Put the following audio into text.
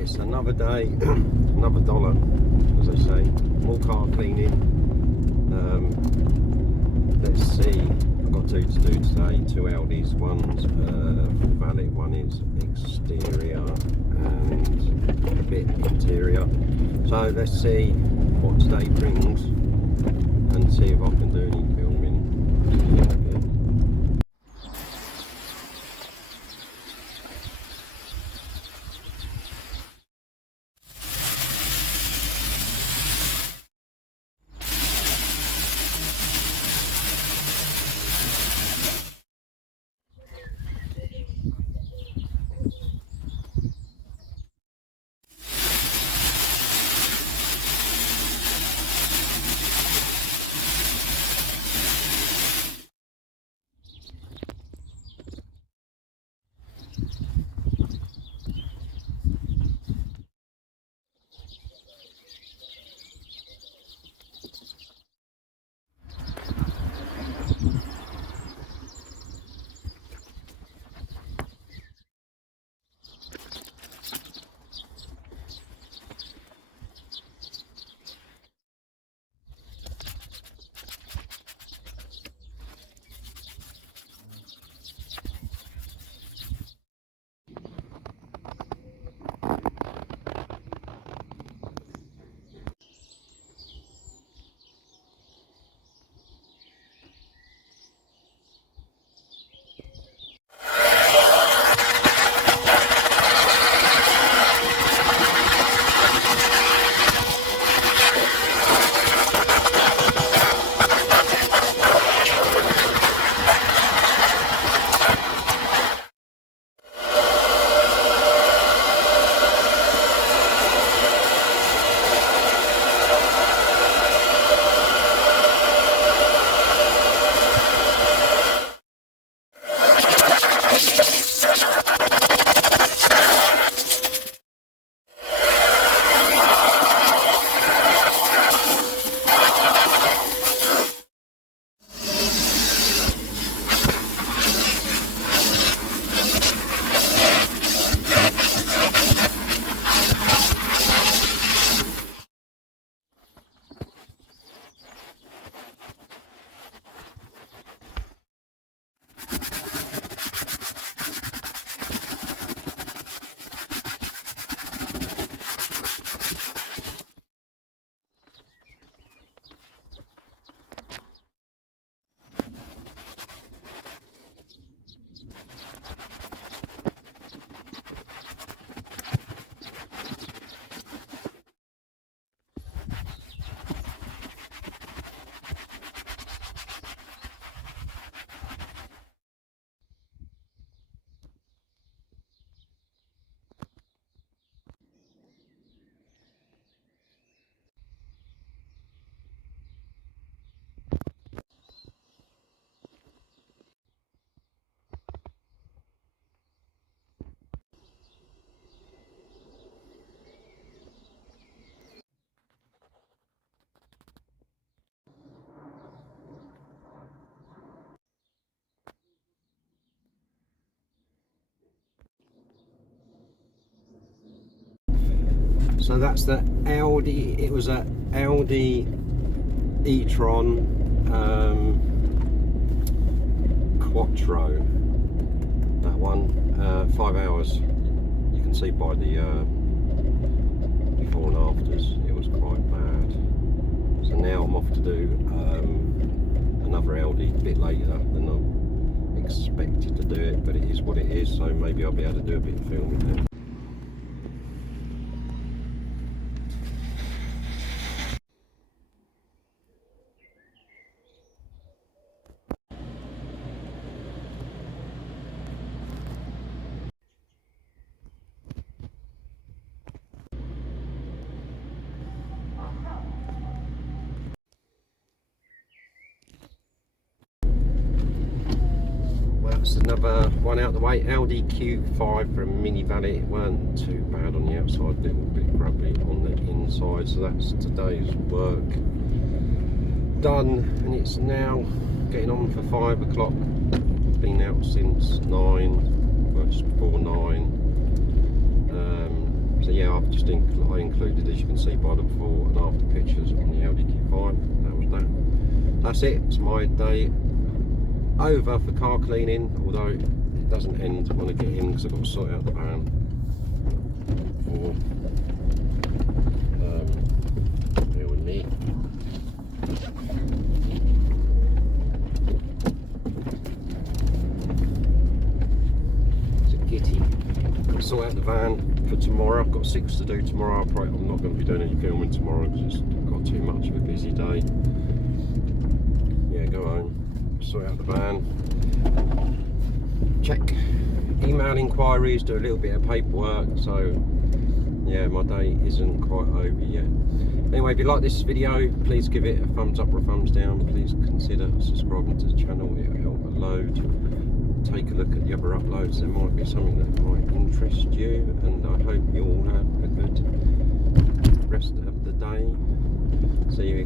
it's another day, another dollar, as they say. More car cleaning. Let's see, I've got two to do today, two Audis, one's valet, one is exterior and a bit interior. So let's see what today brings and see if I can do any filming. So that's the Audi, it was a Audi E-tron Quattro, that one, 5 hours. You can see by the before and afters, it was quite bad. So now I'm off to do another Audi a bit later than I expected to do it, but it is what it is, so maybe I'll be able to do a bit of filming there. That's another one out the way. Audi Q5 for a mini valet. It weren't too bad on the outside, a little bit grubby on the inside. So that's today's work done, and it's now getting on for 5 o'clock. Been out since 9, well, just before 9. So yeah, I included, as you can see by the before and after pictures on the Audi Q5. That was that. That's it. It's my day over for car cleaning, although it doesn't end when I get in because I've got to sort out the van for bear with me. It's a gitty. Got to sort out the van for tomorrow. I've got 6 to do tomorrow. I'm not going to be doing any filming tomorrow because it's got too much of a busy day. Yeah, go home, sort out the van, check email inquiries, do a little bit of paperwork. So yeah, my day isn't quite over yet. Anyway, if you like this video, please give it a thumbs up or a thumbs down. Please consider subscribing to the channel, it'll help a load. Take a look at the other uploads, there might be something that might interest you, and I hope you all have a good rest of the day. See you again.